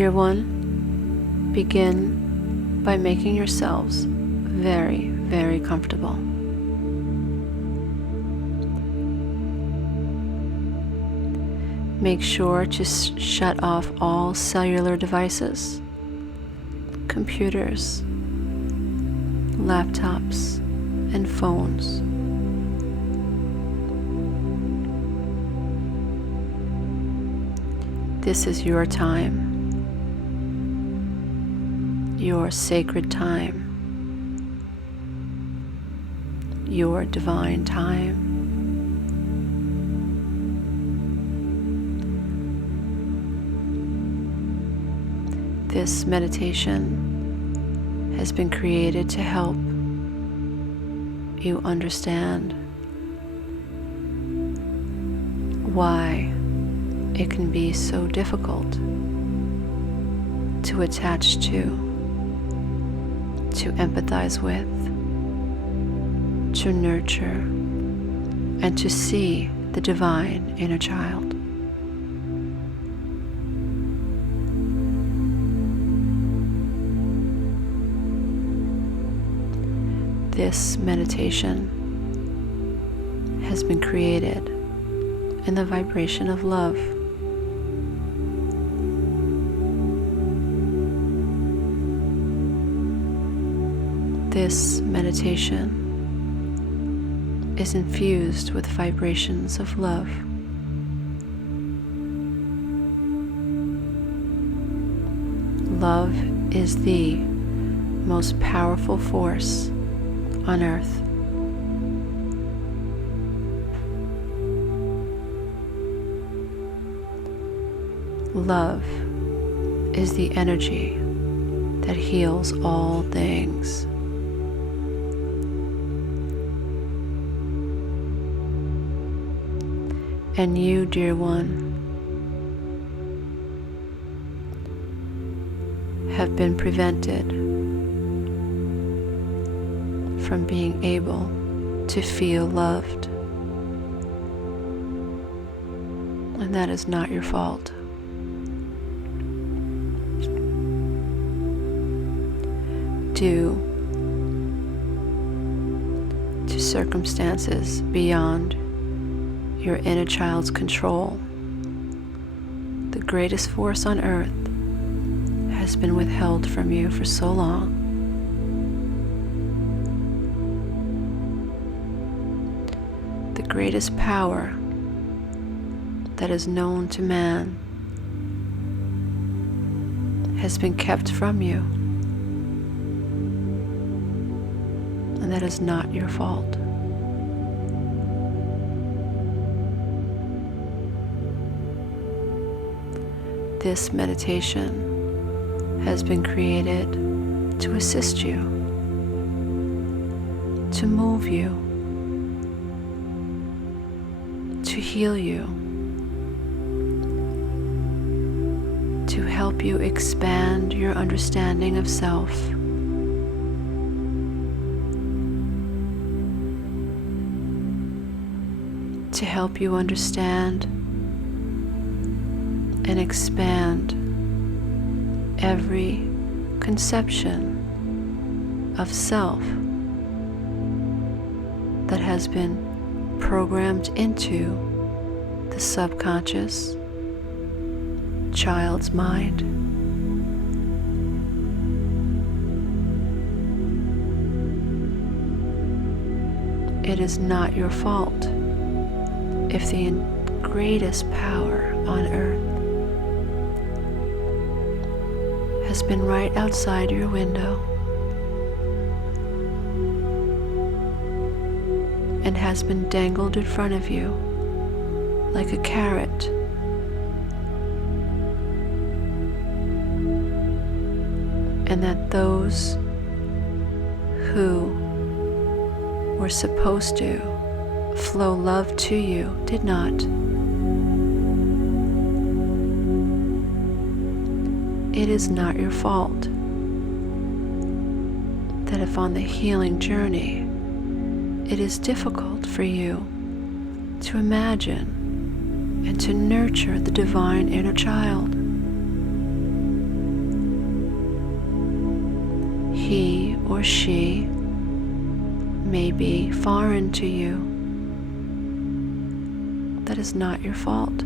Dear one, begin by making yourselves very, very comfortable. Make sure to shut off all cellular devices, computers, laptops, and phones. This is your time, your sacred time, your divine time. This meditation has been created to help you understand why it can be so difficult to attach to empathize with, to nurture, and to see the divine inner child. This meditation has been created in the vibration of love. This meditation is infused with vibrations of love. Love is the most powerful force on earth. Love is the energy that heals all things. And you, dear one, have been prevented from being able to feel loved. And that is not your fault. Due to circumstances beyond your inner child's control, the greatest force on earth has been withheld from you for so long. The greatest power that is known to man has been kept from you, and that is not your fault. This meditation has been created to assist you, to move you, to heal you, to help you expand your understanding of self, to help you understand and expand every conception of self that has been programmed into the subconscious child's mind. It is not your fault if the greatest power on earth has been right outside your window and has been dangled in front of you like a carrot. And that those who were supposed to flow love to you did not. It is not your fault that if on the healing journey it is difficult for you to imagine and to nurture the divine inner child, he or she may be foreign to you, that is not your fault.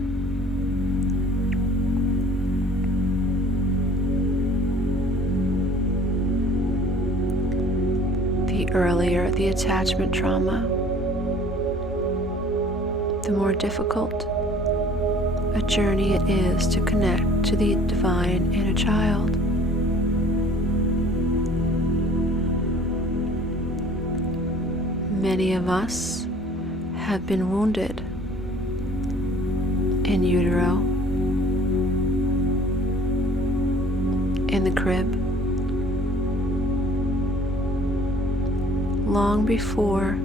The earlier the attachment trauma, the more difficult a journey it is to connect to the divine inner child. Many of us have been wounded in utero, in the crib, long before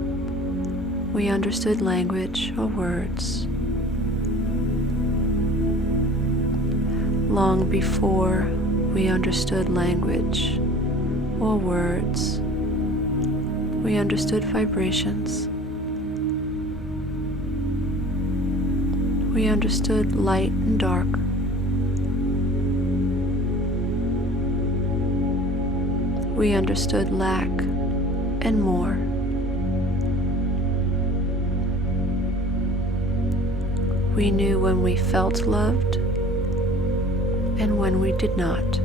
we understood language or words, long before we understood language or words, we understood vibrations. We understood light and dark. We understood lack and more. We knew when we felt loved and when we did not.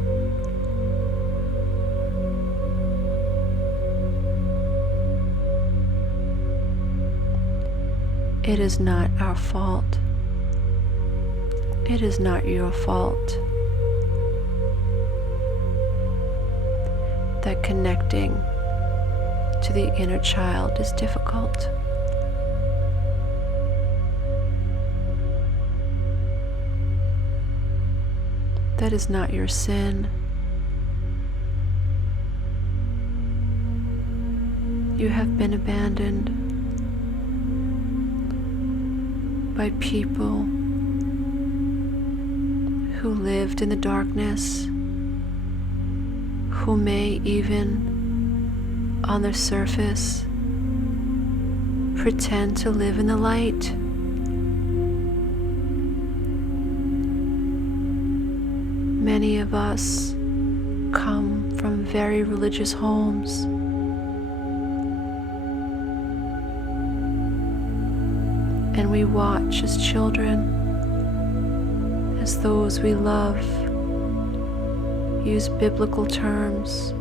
It is not our fault. It is not your fault that connecting to the inner child is difficult. That is not your sin. You have been abandoned by people who lived in the darkness, who may even, on the surface, pretend to live in the light. Many of us come from very religious homes. And we watch as children, as those we love, use biblical terms,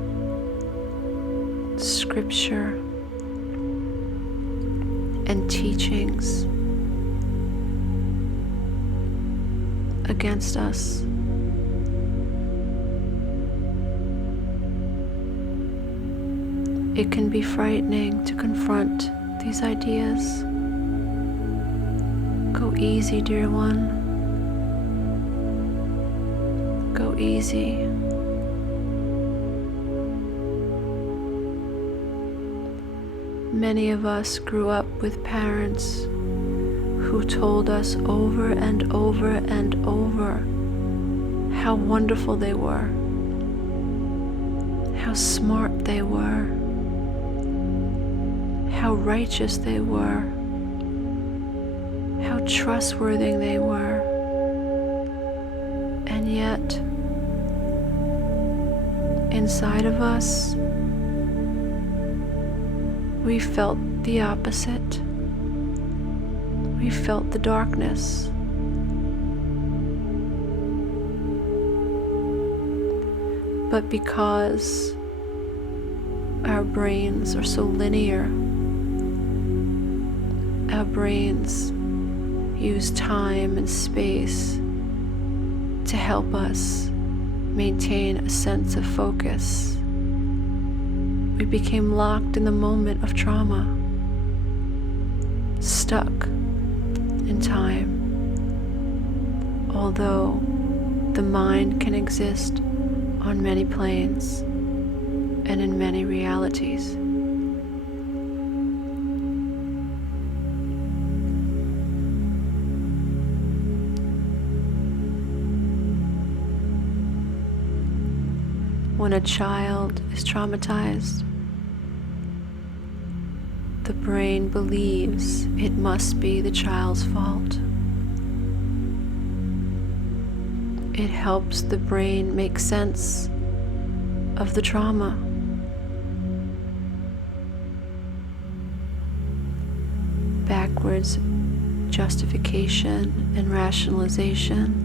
scripture, and teachings against us. It can be frightening to confront these ideas. Go easy, dear one. Go easy. Many of us grew up with parents who told us over and over and over how wonderful they were, how smart they were, how righteous they were, how trustworthy they were. And yet, inside of us, we felt the opposite. We felt the darkness. But because our brains are so linear, our brains use time and space to help us maintain a sense of focus. We became locked in the moment of trauma, stuck in time. Although the mind can exist on many planes and in many realities. When a child is traumatized, the brain believes it must be the child's fault. It helps the brain make sense of the trauma. backwards justification and rationalization,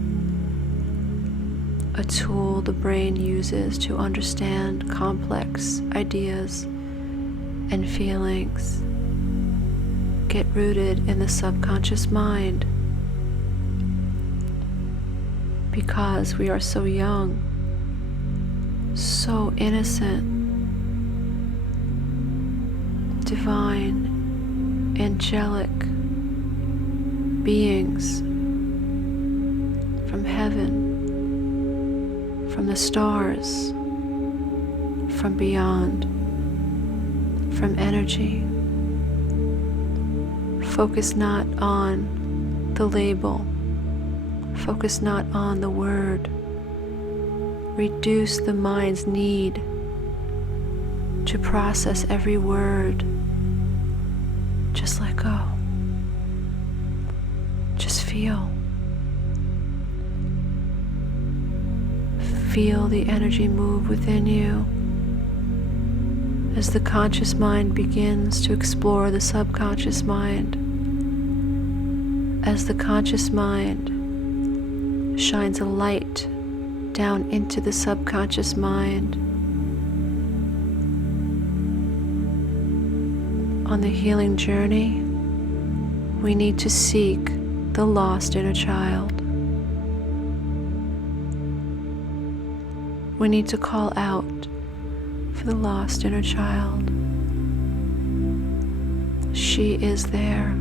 a tool the brain uses to understand complex ideas and feelings, get rooted in the subconscious mind. Because we are so young, so innocent, divine, angelic beings from heaven, from the stars, from beyond, from energy. Focus not on the label. Focus not on the word. Reduce the mind's need to process every word. Just let go. Just feel. Feel the energy move within you as the conscious mind begins to explore the subconscious mind. As the conscious mind shines a light down into the subconscious mind. On the healing journey, we need to seek the lost inner child. We need to call out for the lost inner child. She is there.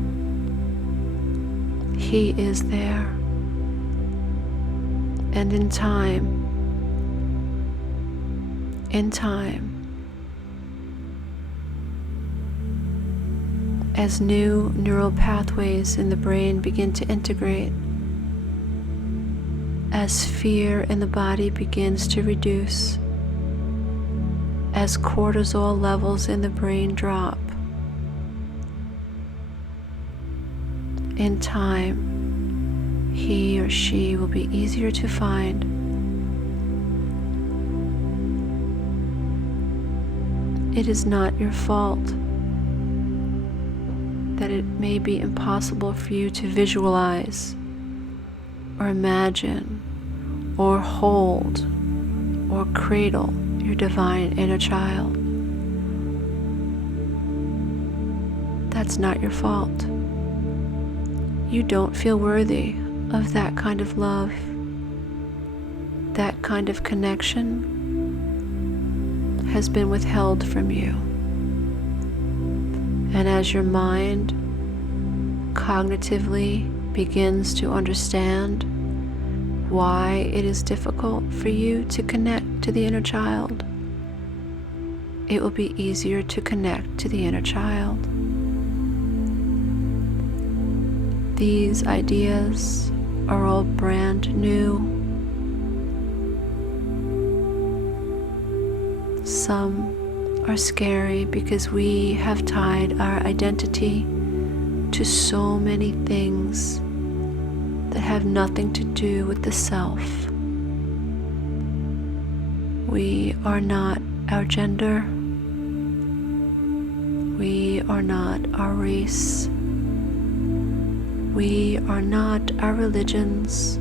He is there. And in time, as new neural pathways in the brain begin to integrate, as fear in the body begins to reduce, as cortisol levels in the brain drop, in time, he or she will be easier to find. It is not your fault that it may be impossible for you to visualize or imagine or hold or cradle your divine inner child. That's not your fault. You don't feel worthy of that kind of love, that kind of connection has been withheld from you. And as your mind cognitively begins to understand why it is difficult for you to connect to the inner child, it will be easier to connect to the inner child. These ideas are all brand new. Some are scary because we have tied our identity to so many things that have nothing to do with the self. We are not our gender. We are not our race. We are not our religions.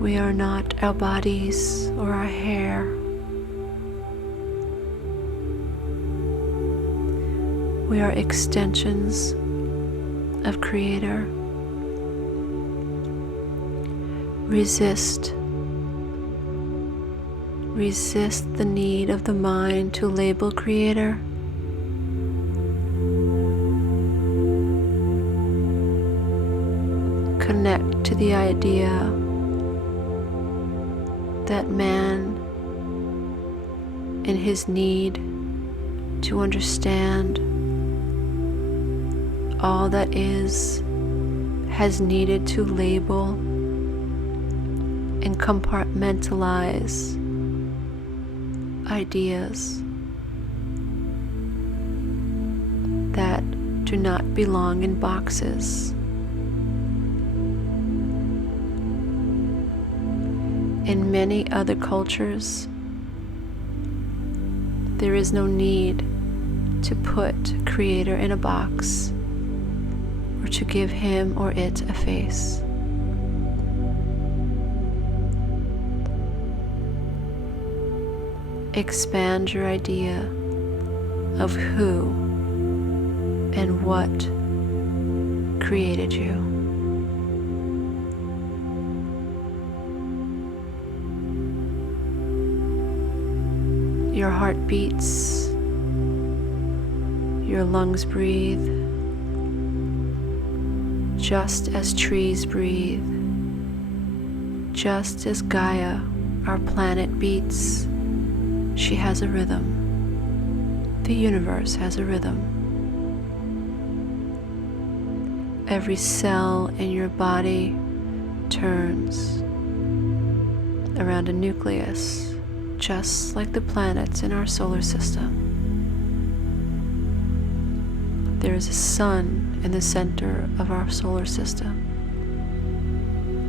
We are not our bodies or our hair. We are extensions of Creator. Resist the need of the mind to label Creator. Connect to the idea that man, in his need to understand all that is, has needed to label and compartmentalize ideas that do not belong in boxes. In many other cultures, there is no need to put Creator in a box or to give him or it a face. Expand your idea of who and what created you. Your heart beats, your lungs breathe, just as trees breathe, just as Gaia, our planet, beats. She has a rhythm. The universe has a rhythm. Every cell in your body turns around a nucleus, just like the planets in our solar system. There is a sun in the center of our solar system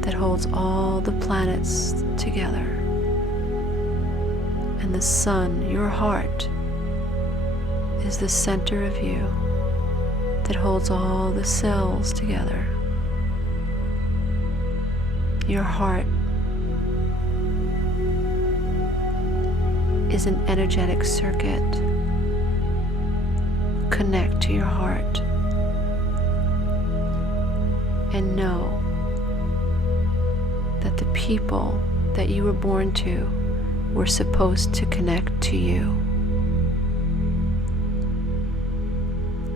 that holds all the planets together. And the sun, your heart, is the center of you that holds all the cells together. Your heart is an energetic circuit. Connect to your heart and know that the people that you were born to were supposed to connect to you.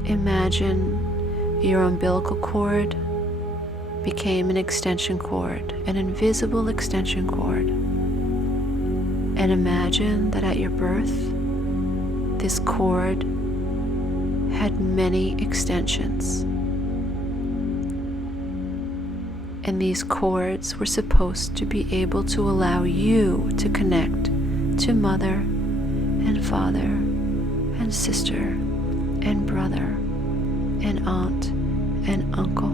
Imagine your umbilical cord became an extension cord, an invisible extension cord. And imagine that at your birth, this cord had many extensions. And these cords were supposed to be able to allow you to connect to mother and father and sister and brother and aunt and uncle.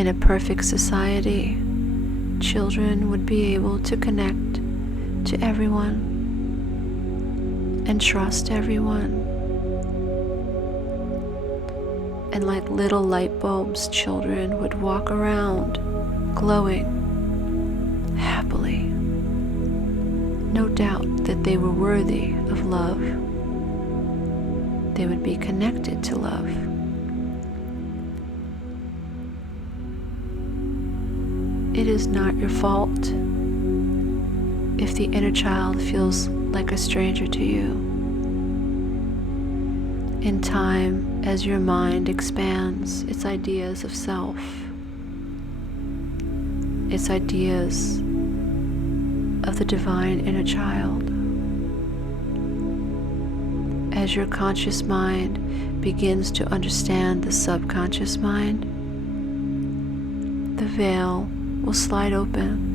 In a perfect society, children would be able to connect to everyone and trust everyone. And like little light bulbs, children would walk around glowing happily. No doubt that they were worthy of love. They would be connected to love. It is not your fault if the inner child feels like a stranger to you. In time, as your mind expands its ideas of self, its ideas of the divine inner child, as your conscious mind begins to understand the subconscious mind, the veil will slide open,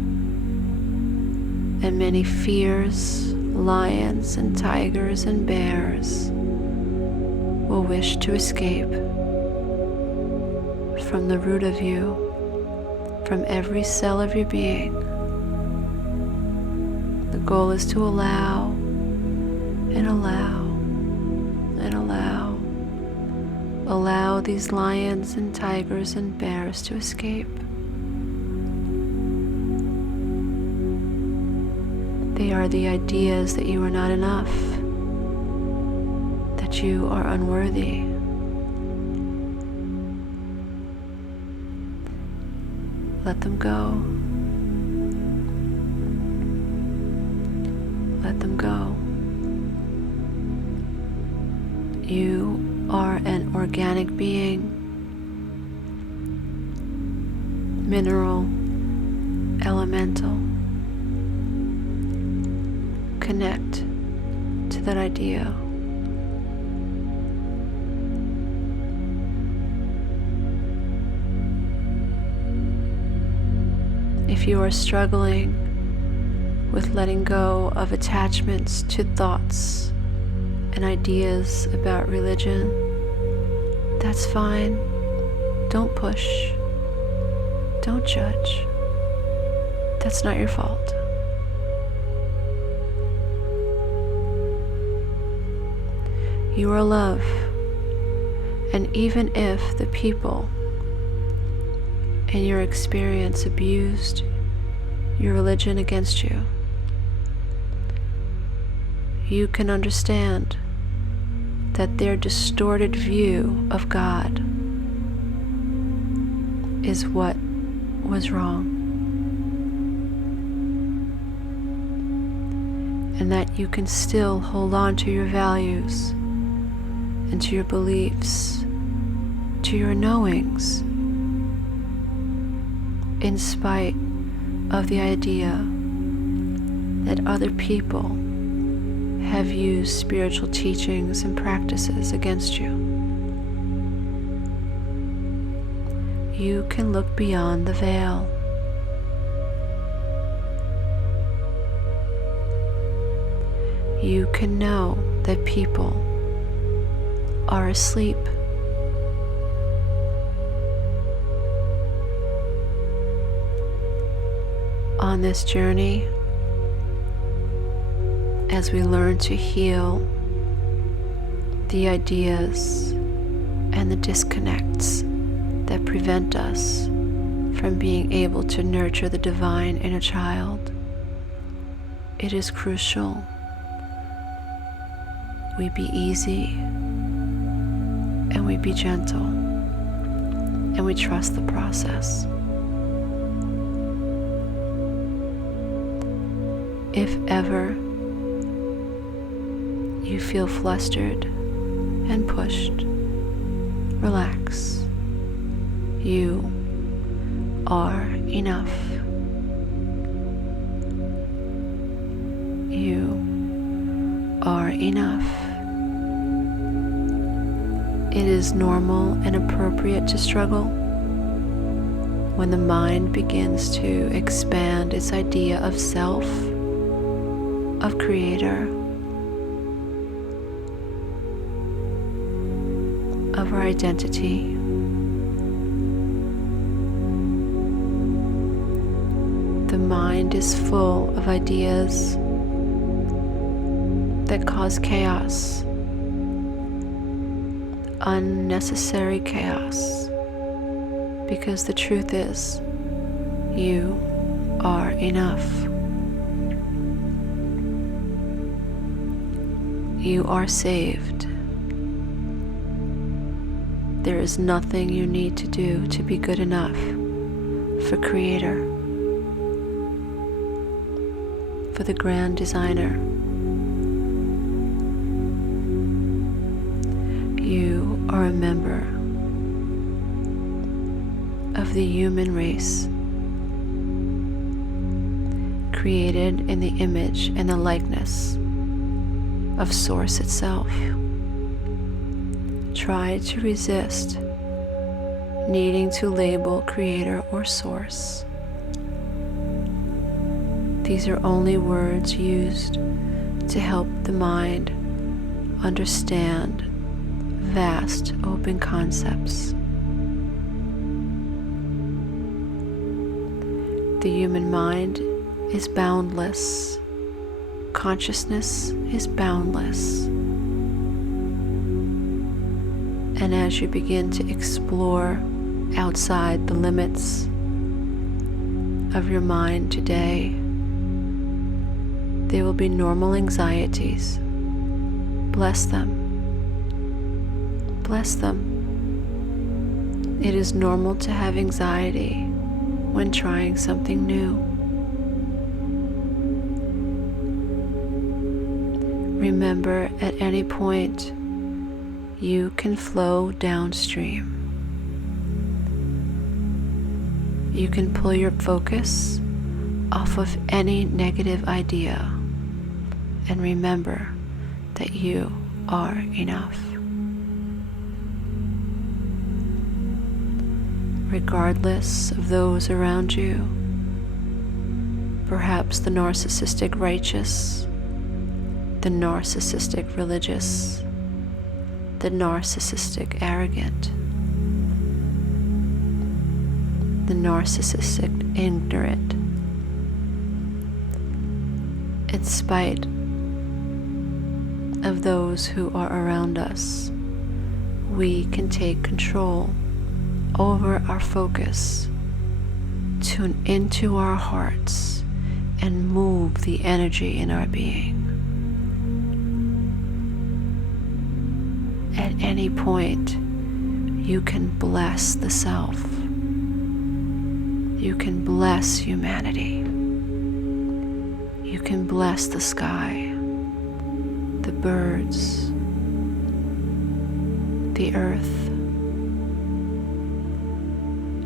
and many fears, lions and tigers and bears will wish to escape from the root of you, from every cell of your being. The goal is to allow and allow and allow. Allow these lions and tigers and bears to escape. They are the ideas that you are not enough, that you are unworthy. Let them go. Let them go. You are an organic being, mineral, elemental. Connect to that idea. If you are struggling with letting go of attachments to thoughts and ideas about religion, that's fine. Don't push. Don't judge. That's not your fault. You are love. And even if the people in your experience abused your religion against you, you can understand that their distorted view of God is what was wrong. And that you can still hold on to your values and to your beliefs, to your knowings, in spite of the idea that other people have used spiritual teachings and practices against you. You can look beyond the veil. You can know that people are asleep. On this journey, as we learn to heal the ideas and the disconnects that prevent us from being able to nurture the divine in a child, it is crucial we be easy and we be gentle and we trust the process. If ever you feel flustered and pushed, relax. You are enough. You are enough. It is normal and appropriate to struggle when the mind begins to expand its idea of self, of creator, of our identity. The mind is full of ideas that cause chaos, unnecessary chaos, because the truth is, you are enough. You are saved. There is nothing you need to do to be good enough for Creator, for the Grand Designer. You are a member of the human race, created in the image and the likeness of Source itself. Try to resist needing to label Creator or Source. These are only words used to help the mind understand vast open concepts. The human mind is boundless. Consciousness is boundless. And as you begin to explore outside the limits of your mind today, there will be normal anxieties. Bless them. Bless them. It is normal to have anxiety when trying something new. Remember, at any point, you can flow downstream. You can pull your focus off of any negative idea and remember that you are enough. Regardless of those around you, perhaps the narcissistic righteous, the narcissistic religious, the narcissistic arrogant, the narcissistic ignorant. In spite of those who are around us, we can take control over our focus, tune into our hearts, and move the energy in our being. At any point, you can bless the self. You can bless humanity. You can bless the sky, the birds, the earth.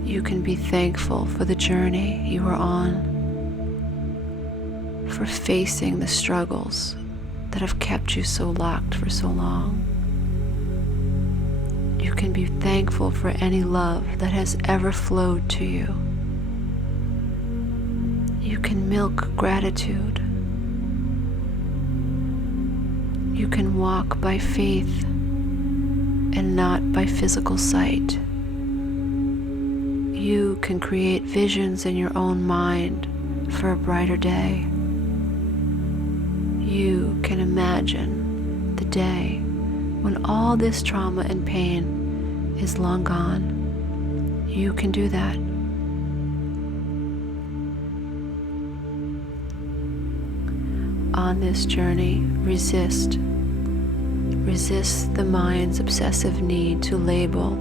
You can be thankful for the journey you are on, for facing the struggles that have kept you so locked for so long. You can be thankful for any love that has ever flowed to you. You can milk gratitude. You can walk by faith and not by physical sight. You can create visions in your own mind for a brighter day. You can imagine the day when all this trauma and pain is long gone. You can do that. On this journey, resist the mind's obsessive need to label,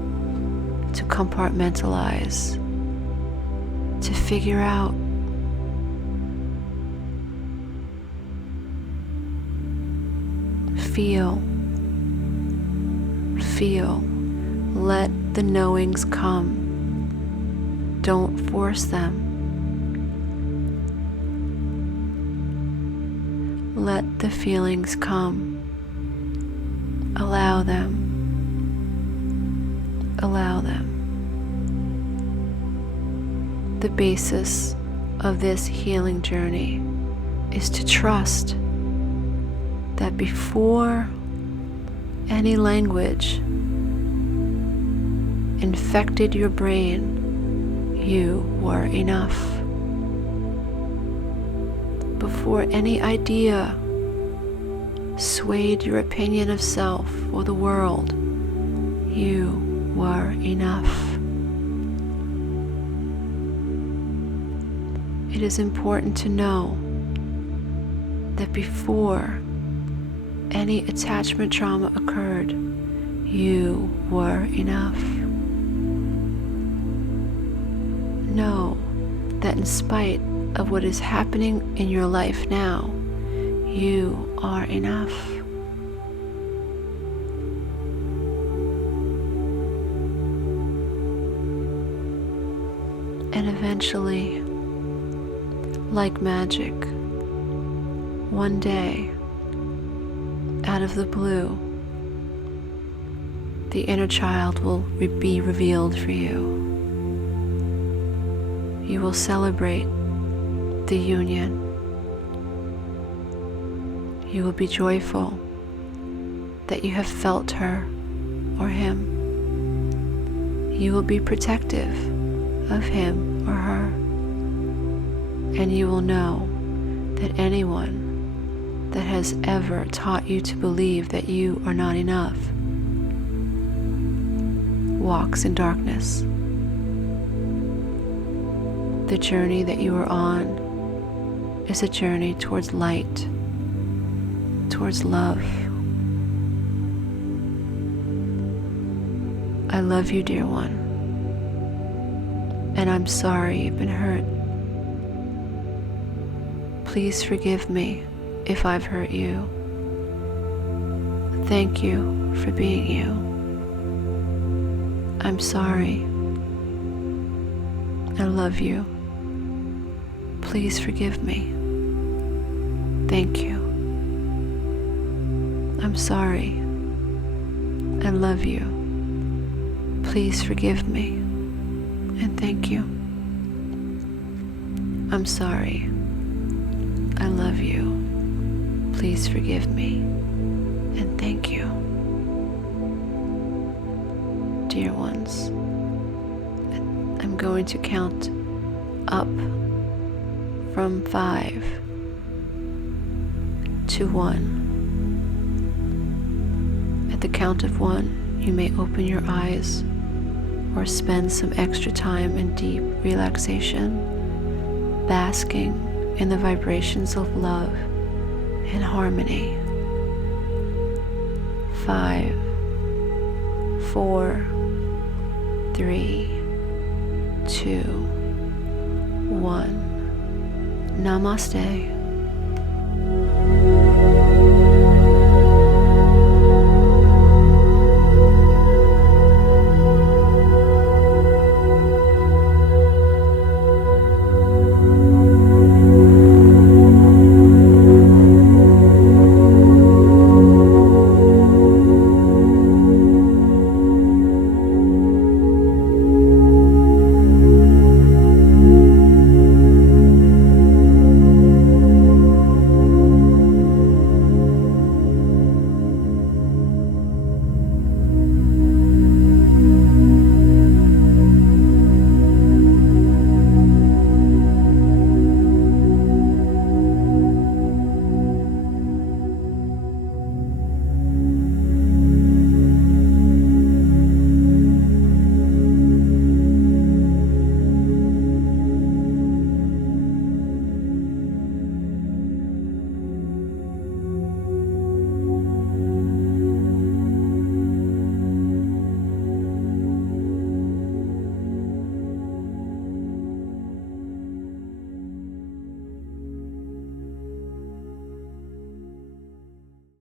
to compartmentalize, to figure out. Feel. Let the knowings come. Don't force them. Let the feelings come. Allow them. The basis of this healing journey is to trust that before any language infected your brain, you were enough. Before any idea swayed your opinion of self or the world, you were enough. It is important to know that before any attachment trauma occurred, you were enough. Know that in spite of what is happening in your life now, you are enough. And eventually, like magic, one day, out of the blue, the inner child will be revealed for you. You will celebrate the union. You will be joyful that you have felt her or him. You will be protective of him or her. And you will know that anyone that has ever taught you to believe that you are not enough walks in darkness. The journey that you are on is a journey towards light, towards love. I love you, dear one, and I'm sorry you've been hurt. Please forgive me if I've hurt you. Thank you for being you. I'm sorry. I love you. Please forgive me. Thank you. I'm sorry. I love you. Please forgive me. And thank you. I'm sorry. I love you. Please forgive me. And thank you. Dear ones, I'm going to count up from 5 to 1. the count of 1, you may open your eyes or spend some extra time in deep relaxation, basking in the vibrations of love and harmony. 5, 4, 3, 2, 1. Namaste.